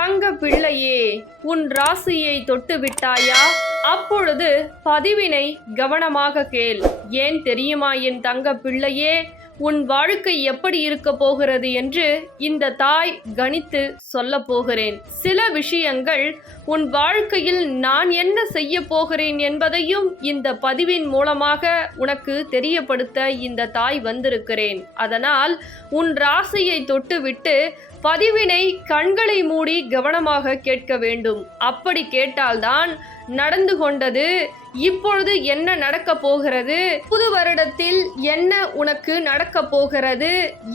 தங்க பிள்ளையே, உன் ராசியை தொட்டு விட்டாயா? அப்பொழுது பதிவினை கவனமாக கேள். ஏன் தெரியுமா என் தங்க பிள்ளையே, உன் வாழ்க்கை எப்படி இருக்க போகிறது என்று இந்த தாய் கணித்து சொல்ல போகிறேன். சில விஷயங்கள் உன் வாழ்க்கையில் நான் என்ன செய்ய போகிறேன் என்பதையும் இந்த பதிவின் மூலமாக உனக்கு தெரியப்படுத்த இந்த தாய் வந்திருக்கிறேன். அதனால் உன் ராசியை தொட்டுவிட்டு பதிவினை கண்களை மூடி கவனமாக கேட்க வேண்டும். அப்படி கேட்டால்தான் நடந்து கொண்டது இப்பொழுது என்ன நடக்க போகிறது, புது வருடத்தில் என்ன உனக்கு நடக்க போகிறது,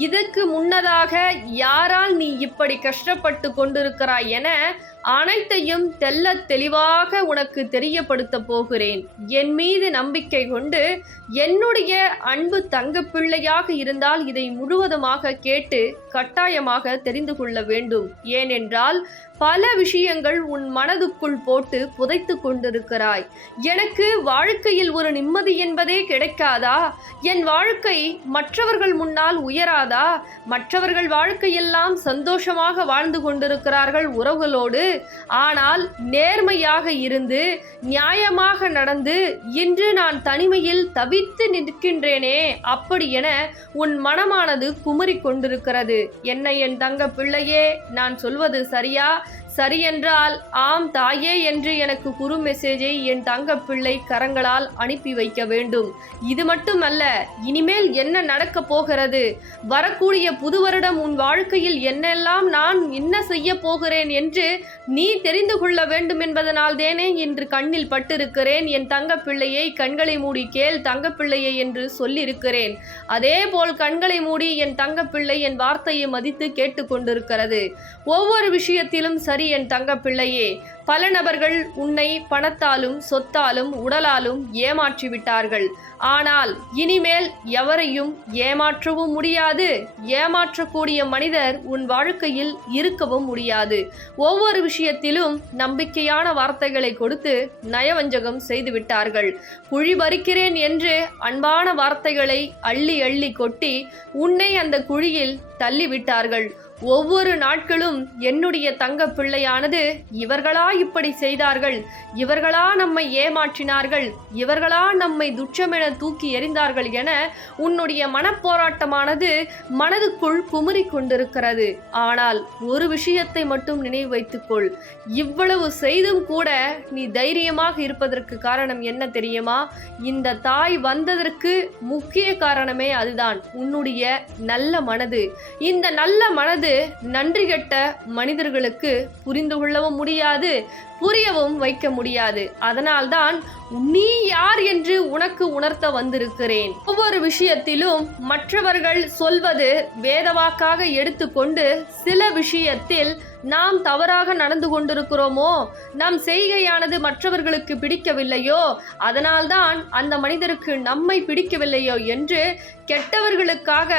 இதற்கு முன்னதாக யாரால் நீ இப்படி கஷ்டப்பட்டு கொண்டிருக்கிறாய் என அனைத்தையும் தெல்ல தெளிவாக உனக்கு தெரியப்படுத்த போகிறேன். என் மீது நம்பிக்கை கொண்டு என்னுடைய அன்பு தங்க பிள்ளையாக இருந்தால் இதை முழுவதுமாக கேட்டு கட்டாயமாக தெரிந்து கொள்ள வேண்டும். ஏனென்றால் பல விஷயங்கள் உன் மனதுக்குள் போட்டு புதைத்து கொண்டிருக்கிறாய். எனக்கு வாழ்க்கையில் ஒரு நிம்மதி என்பதே கிடைக்காதா? என் வாழ்க்கை மற்றவர்கள் முன்னால் உயராதா? மற்றவர்கள் வாழ்க்கையெல்லாம் சந்தோஷமாக வாழ்ந்து கொண்டிருக்கிறார்கள் உறவுகளோடு. ஆனால் நேர்மையாக இருந்து நியாயமாக நடந்து இன்று நான் தனிமையில் தவித்து நிற்கின்றேனே, அப்படி என உன் மனமானது குமுறி கொண்டிருக்கிறது. என்ன என் தங்க பிள்ளையே, நான் சொல்வது சரியா? சரி என்றால் ஆம் தாயே என்று எனக்கு குறு மெசேஜை என் தங்க பிள்ளை கரங்களால் அனுப்பி வைக்க வேண்டும். இது மட்டுமல்ல, இனிமேல் என்ன நடக்க போகிறது, வரக்கூடிய புது வருடம் உன் வாழ்க்கையில் என்னெல்லாம் நான் என்ன செய்ய போகிறேன் என்று நீ தெரிந்து கொள்ள வேண்டும் என்பதனால் தானே இன்று கண்ணில் பட்டிருக்கிறேன். என் தங்க பிள்ளையை கண்களை மூடி கேள் தங்க பிள்ளையை என்று சொல்லியிருக்கிறேன். அதே போல் கண்களை மூடி என் தங்க பிள்ளை என் வார்த்தையை மதித்து கேட்டுக்கொண்டிருக்கிறது. ஒவ்வொரு விஷயத்திலும் சரி என் தங்க பிள்ளையே, பல நபர்கள் உன்னை பணத்தாலும் சொத்தாலும் உடலாலும் ஏமாற்றி விட்டார்கள். ஆனால் இனிமேல் எவரையும் ஏமாற்றவும் முடியாது. ஏமாற்றக்கூடிய மனிதர் உன் வாழ்க்கையில் இருக்கவும் முடியாது. ஒவ்வொரு விஷயத்திலும் நம்பிக்கையான வார்த்தைகளை கொடுத்து நயவஞ்சகம் செய்து விட்டார்கள். குழி பறிக்கிறேன் என்று அன்பான வார்த்தைகளை அள்ளி அள்ளி கொட்டி உன்னை அந்த குழியில் தள்ளிவிட்டார்கள். ஒவ்வொரு நாட்களும் என்னுடைய தங்க பிள்ளையானது இவர்களா இப்படி செய்தார்கள், இவர்களா நம்மை ஏமாற்றினார்கள், இவர்களா நம்மை துச்சமென தூக்கி எறிந்தார்கள் என உன்னுடைய மனப்போராட்டமானது மனதுக்குள் குமுறி கொண்டிருக்கிறது. ஆனால் ஒரு விஷயத்தை மட்டும் நினைவு வைத்துக்கொள், இவ்வளவு செய்தும் கூட நீ தைரியமாக இருப்பதற்கு காரணம் என்ன தெரியுமா? இந்த தாய் வந்ததற்கு முக்கிய காரணமே அதுதான், உன்னுடைய நல்ல மனது. இந்த நல்ல மனது நன்றி கெட்ட மனிதர்களுக்கு புரிந்து கொள்ளவும் முடியாது, புரியவும் வைக்க முடியாது. அதனால்தான் நீ யார் என்று உனக்கு உணர்த்த வந்திருக்கிறேன். ஒவ்வொரு விஷயத்திலும் மற்றவர்கள் சொல்வது வேதவாக்காக எடுத்துக்கொண்டு சில விஷயத்தில் நாம் தவறாக நடந்து கொண்டிருக்கிறோமோ, நம் செய்கையானது மற்றவர்களுக்கு பிடிக்கவில்லையோ, அதனால்தான் அந்த மனிதருக்கு நம்மை பிடிக்கவில்லையோ என்று கெட்டவர்களுக்காக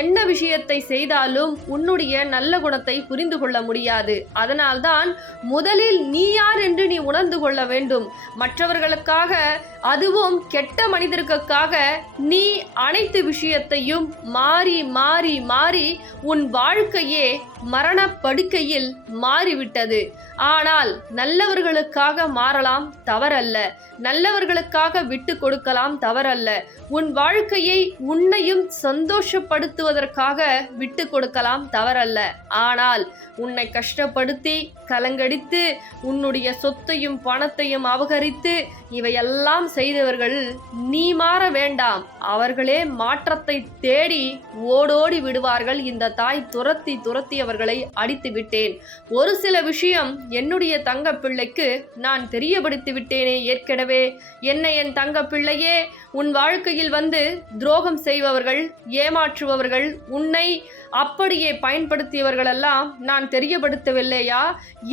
என்ன விஷயத்தை செய்தாலும் உன்னுடைய நல்ல குணத்தை புரிந்து கொள்ள முடியாது. அதனால்தான் முதலில் நீ யார் என்று நீ உணர்ந்து கொள்ள வேண்டும். மற்றவர்களுக்காக, அதுவும் கெட்ட மனிதர்களுக்காக நீ அனைத்து விஷயத்தையும் மாறி மாறி மாறி உன் வாழ்க்கையே மரணப்படுக்கையில் மாறிவிட்டது. ஆனால் நல்லவர்களுக்காக மாறலாம், தவறல்ல. நல்லவர்களுக்காக விட்டு கொடுக்கலாம், தவறல்ல. உன் வாழ்க்கையை உன்னையும் சந்தோஷப்படுத்துவதற்காக விட்டு கொடுக்கலாம், தவறல்ல. ஆனால் உன்னை கஷ்டப்படுத்தி கலங்கடித்து உன்னுடைய சொத்தையும் பணத்தையும் அபகரித்து இவையெல்லாம் செய்தவர்கள் நீ மாற வேண்டாம். அவர்களே மாற்றத்தை தேடி ஓடோடி விடுவார்கள். இந்த தாய் துரத்தி துரத்தி அவர்களை அடித்து விட்டேன். ஒரு சில விஷயம் என்னுடைய தங்க பிள்ளைக்கு நான் தெரியப்படுத்தி விட்டேனே ஏற்கனவே. என்ன என் தங்க பிள்ளையே, உன் வாழ்க்கையில் வந்து துரோகம் செய்பவர்கள், ஏமாற்றுபவர்கள், உன்னை அப்படியே பயன்படுத்தியவர்களெல்லாம் நான் தெரியப்படுத்தவில்லையா,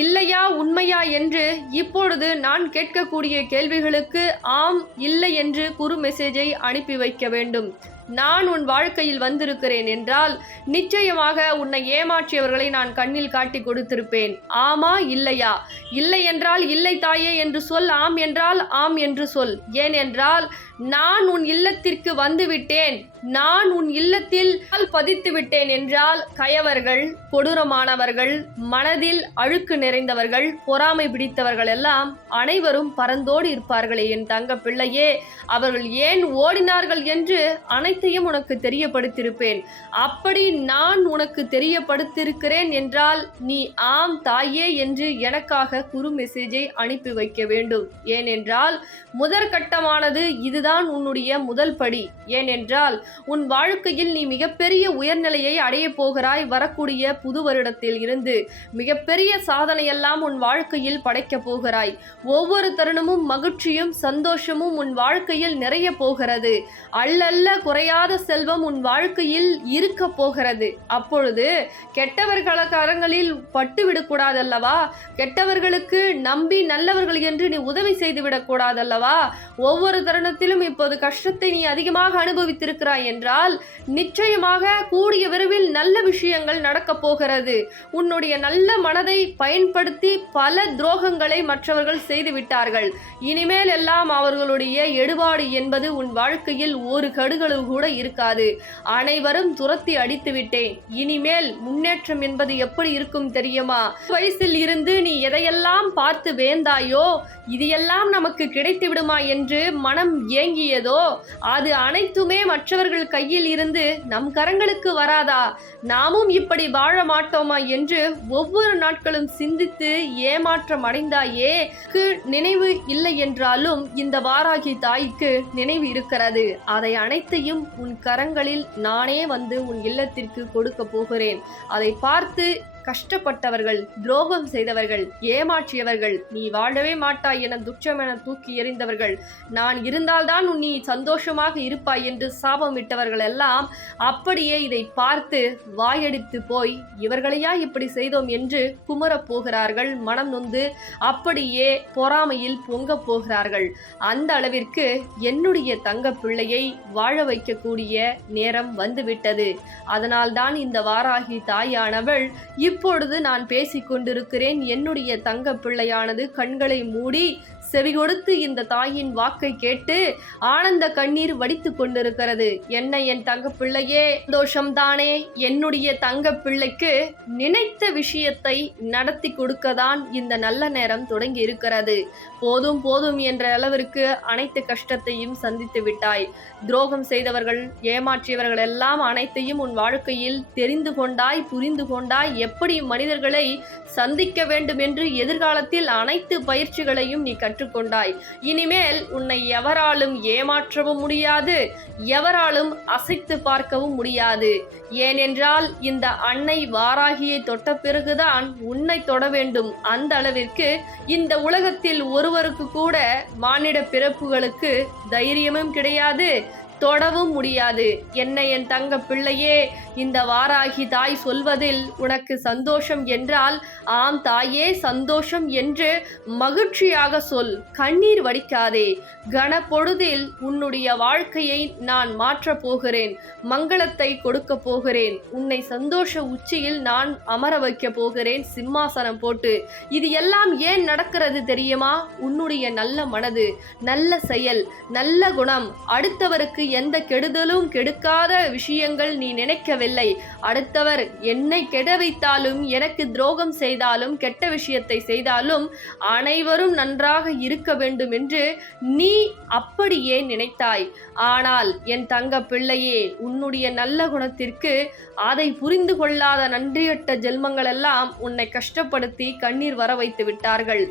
இல்லையா, உண்மையா என்று இப்பொழுது நான் கேட்கக்கூடிய கேள்விகளுக்கு ஆம் இல்லை என்று குறு மெசேஜை அனுப்பி வைக்க வேண்டும். நான் உன் வாழ்க்கையில் வந்திருக்கிறேன் என்றால் நிச்சயமாக உன்னை ஏமாற்றியவர்களை நான் கண்ணில் காட்டி கொடுத்திருப்பேன். ஆமா இல்லையா? இல்லை என்றால் இல்லை தாயே என்று சொல், ஆம் என்றால் ஆம் என்று சொல். ஏனென்றால் நான் உன் இல்லத்திற்கு வந்துவிட்டேன், நான் உன் இல்லத்தில் பதித்து விட்டேன் என்றால் கயவர்கள், கொடூரமானவர்கள், மனதில் அழுக்கு நிறைந்தவர்கள், பொறாமை பிடித்தவர்கள் எல்லாம் அனைவரும் பறந்தோடி இருப்பார்களே என் தங்க பிள்ளையே. அவர்கள் ஏன் ஓடினார்கள் என்று அனைத்தையும் உனக்கு தெரியப்படுத்தியிருப்பேன். அப்படி நான் உனக்கு தெரியப்படுத்தியிருக்கிறேன் என்றால் நீ ஆம் தாயே என்று எனக்காக குறு மெசேஜை அனுப்பி வைக்க வேண்டும். ஏனென்றால் முதற்கட்டமானது இதுதான் உன்னுடைய முதல் படி. ஏனென்றால் உன் வாழ்க்கையில் நீ மிகப்பெரிய உயர்நிலையை அடைய போகிறாய். வரக்கூடிய புது வருடத்தில் இருந்து மிகப்பெரிய சாதனையெல்லாம் உன் வாழ்க்கையில் படைக்கப் போகிறாய். ஒவ்வொரு தருணமும் மகிழ்ச்சியும் சந்தோஷமும் உன் வாழ்க்கையில் நிறைய போகிறது. அல்லல்ல குறையாத செல்வம் உன் வாழ்க்கையில் இருக்க போகிறது. அப்பொழுது கெட்டவர்கள கரங்களில் பட்டுவிடக்கூடாதல்லவா? கெட்டவர்களுக்கு நம்பி நல்லவர்கள் என்று நீ உதவி செய்துவிடக் கூடாதல்லவா? ஒவ்வொரு தருணத்திலும் இப்போது கஷ்டத்தை நீ அதிகமாக அனுபவித்திருக்கிறாய் என்றால் நிச்சயமாக கூடிய விரைவில் நல்ல விஷயங்கள் நடக்கப் போகிறது. உன்னுடைய நல்ல மனதை பயன்படுத்தி பல துரோகங்களை மற்றவர்கள் செய்துவிட்டார்கள். இனிமேல் எல்லாம் அவர்களுடைய எடுபாடு என்பது உன் வாழ்க்கையில் ஒரு கடுகளவு கூட இருக்காது. அனைவரும் துரத்தி அடித்து விட்டேன். இனிமேல் முன்னேற்றம் என்பது எப்படி இருக்கும் தெரியுமா? வயசில் இருந்து நீ எதையெல்லாம் பார்த்து வேந்தாயோ, இது எல்லாம் நமக்கு கிடைத்து விடுமா என்று மனம் ஏங்கியதோ, அது அனைத்துமே மற்றவர்கள் கையில் இருந்து நம் கரங்களுக்கு வராதா? நாமும் இப்படி வாழ மாட்டோமா என்று ஒவ்வொரு நாட்களும் சிந்தித்து ஏமாற்றம் அடைந்தாயே. நினைவு இல்லை என்றாலும் இந்த வாராகி தாய்க்கு நினைவு இருக்கிறது. அதை அனைத்தையும் உன் கரங்களில் நானே வந்து உன் இல்லத்திற்கு கொடுக்க போகிறேன். அதை பார்த்து கஷ்டப்பட்டவர்கள், துரோகம் செய்தவர்கள், ஏமாற்றியவர்கள், நீ வாழவே மாட்டாய் என துச்சம் என தூக்கி எறிந்தவர்கள், நான் இருந்தால்தான் நீ சந்தோஷமாக இருப்பாய் என்று சாபம் விட்டவர்கள் எல்லாம் அப்படியே இதை பார்த்து வாயடித்து போய் இவர்களையா இப்படி செய்தோம் என்று குமரப் போகிறார்கள். மனம் நொந்து அப்படியே பொறாமையில் பொங்க போகிறார்கள். அந்த அளவிற்கு என்னுடைய தங்க பிள்ளையை வாழ வைக்கக்கூடிய நேரம் வந்துவிட்டது. அதனால்தான் இந்த வாராகி தாயானவள் இப்பொழுது நான் பேசிக் கொண்டிருக்கிறேன். என்னுடைய தங்க பிள்ளையானது கண்களை மூடி செவி கொடுத்து இந்த தாயின் வாக்கை கேட்டு ஆனந்த கண்ணீர் வடித்து கொண்டிருக்கிறது. என்ன என் தங்க பிள்ளையே, சந்தோஷம்தானே? என்னுடைய தங்க பிள்ளைக்கு நினைத்த விஷயத்தை நடத்தி கொடுக்கதான் இந்த நல்ல நேரம் தொடங்கி இருக்கிறது. போதும் போதும் என்ற அளவிற்கு அனைத்து கஷ்டத்தையும் சந்தித்து விட்டாய். துரோகம் செய்தவர்கள், ஏமாற்றியவர்கள் எல்லாம் அனைத்தையும் உன் வாழ்க்கையில் தெரிந்து கொண்டாய், புரிந்து கொண்டாய். எப்படி மனிதர்களை சந்திக்க வேண்டும் என்று எதிர்காலத்தில் அனைத்து பயிற்சிகளையும் நீ கற்றுக்கொண்டாய். இனிமேல் உன்னை எவராலும் ஏமாற்றவும் முடியாது, எவராலும் அசைத்து பார்க்கவும் முடியாது. ஏனென்றால் இந்த அன்னை வாராகியை தொட்ட பிறகுதான் உன்னை தொட வேண்டும். அந்த அளவிற்கு இந்த உலகத்தில் ஒருவருக்கு கூட மானிட பிறப்புகளுக்கு தைரியமும் கிடையாது, தொடவும் முடியாது. என்ன என் தங்க பிள்ளையே, இந்த வாராகி தாய் சொல்வதில் உனக்கு சந்தோஷம் என்றால் ஆம் தாயே சந்தோஷம் என்று மகிழ்ச்சியாக சொல். கண்ணீர் வடிக்காதே. கனப்பொழுதில் உன்னுடைய வாழ்க்கையை நான் மாற்றப் போகிறேன். மங்களத்தை கொடுக்க போகிறேன். உன்னை சந்தோஷ உச்சியில் நான் அமர வைக்க போகிறேன் சிம்மாசனம் போட்டு. இது எல்லாம் ஏன் நடக்கிறது தெரியுமா? உன்னுடைய நல்ல மனது, நல்ல செயல், நல்ல குணம், அடுத்தவருக்கு எந்த கெடுதலும் கெடுக்காத விஷயங்கள் நீ நினைக்கவில்லை. அடுத்தவர் என்னை கெட வைத்தாலும், எனக்கு துரோகம் செய்தாலும், கெட்ட விஷயத்தை செய்தாலும் அனைவரும் நன்றாக இருக்க வேண்டும் என்று நீ அப்படியே நினைத்தாய். ஆனால் என் தங்க பிள்ளையே, உன்னுடைய நல்ல குணத்திற்கு அதை புரிந்து கொள்ளாத நன்றியற்ற ஜென்மங்கள் எல்லாம் உன்னை கஷ்டப்படுத்தி கண்ணீர் வர வைத்து விட்டார்கள்.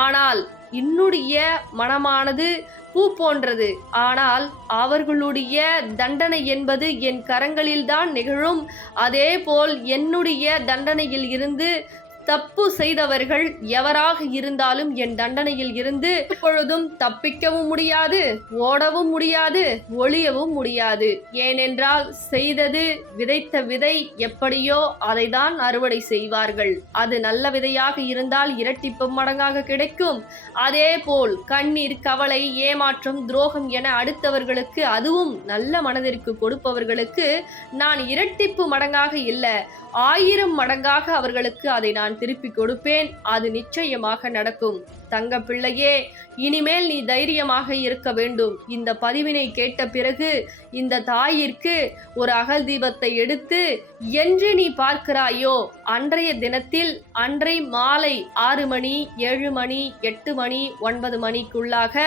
ஆனால் என்னுடைய மனமானது பூ போன்றது. ஆனால் அவர்களுடைய தண்டனை என்பது என் கரங்களில்தான் நிகழும். அதேபோல் என்னுடைய தண்டனையில் இருந்து தப்பு செய்தவர்கள் எவராக இருந்தாலும் என் தண்டனையில் இருந்து எப்பொழுதும் தப்பிக்கவும் முடியாது, ஓடவும் முடியாது, ஒளியவும் முடியாது. ஏனென்றால் செய்தது, விதைத்த விதை எப்படியோ அதை தான் அறுவடை செய்வார்கள். அது நல்ல விதையாக இருந்தால் இரட்டிப்பு மடங்காக கிடைக்கும். அதே போல் கண்ணீர், கவலை, ஏமாற்றம், துரோகம் என அடுத்தவர்களுக்கு, அதுவும் நல்ல மனதிற்கு கொடுப்பவர்களுக்கு நான் இரட்டிப்பு மடங்காக இல்லை, 1000 மடங்காக அவர்களுக்கு அதை நான் திருப்பி கொடுப்பேன். அது நிச்சயமாக நடக்கும். தங்க பிள்ளையே, இனிமேல் நீ தைரியமாக இருக்க வேண்டும். இந்த பதிவினை கேட்ட பிறகு இந்த தாயிற்கு ஒரு அகல் தீபத்தை எடுத்து என்று நீ பார்க்கிறாயோ அன்றைய தினத்தில் அன்றை மாலை 6 மணி 7 மணி 8 மணி 9 மணிக்குள்ளாக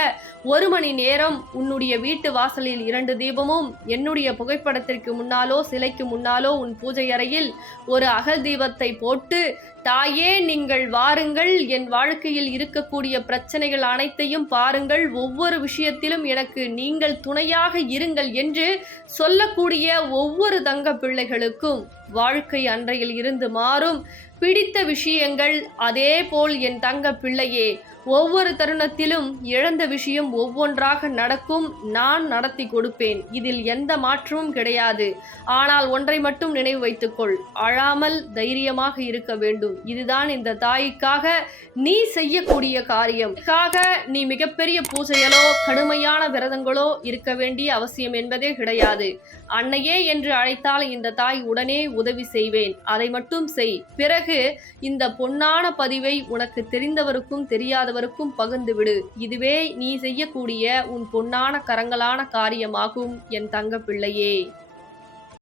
1 மணி நேரம் உன்னுடைய வீட்டு வாசலில் 2 தீபமும் என்னுடைய புகைப்படத்திற்கு முன்னாலோ சிலைக்கு முன்னாலோ உன் பூஜை அறையில் ஒரு அகல் தீபத்தை போட்டு, தாயே நீங்கள் வாருங்கள், என் வாழ்க்கையில் இருக்கக்கூடிய பிரச்சனைகள் அனைத்தையும் பாருங்கள், ஒவ்வொரு விஷயத்திலும் எனக்கு நீங்கள் துணையாக இருங்கள் என்று சொல்லக்கூடிய ஒவ்வொரு தங்க பிள்ளைகளுக்கும் வாழ்க்கை அன்றையில் இருந்து மாறும். பிடித்த விஷயங்கள் அதே போல் என் தங்க பிள்ளையே, ஒவ்வொரு தருணத்திலும் இழந்த விஷயம் ஒவ்வொன்றாக நடக்கும். நான் நடத்தி கொடுப்பேன், இதில் எந்த மாற்றமும் கிடையாது. ஆனால் ஒன்றை மட்டும் நினைவு வைத்துக்கொள், அழாமல் தைரியமாக இருக்க வேண்டும். இதுதான் இந்த தாய்க்காக நீ செய்யக்கூடிய காரியம். நீ மிகப்பெரிய பூஜைகளோ கடுமையான விரதங்களோ இருக்க வேண்டிய அவசியம் என்பதே கிடையாது. அன்னையே என்று அழைத்தால் இந்த தாய் உடனே உதவி செய்வேன், அதை மட்டும் செய். பிறகு இந்த பொன்னான பதிவை உனக்கு தெரிந்தவருக்கும் தெரியாதவருக்கும் பகிர்ந்து விடு. இதுவே நீ செய்யக்கூடிய உன் பொன்னான கரங்களான காரியமாகும் என் தங்க பிள்ளையே.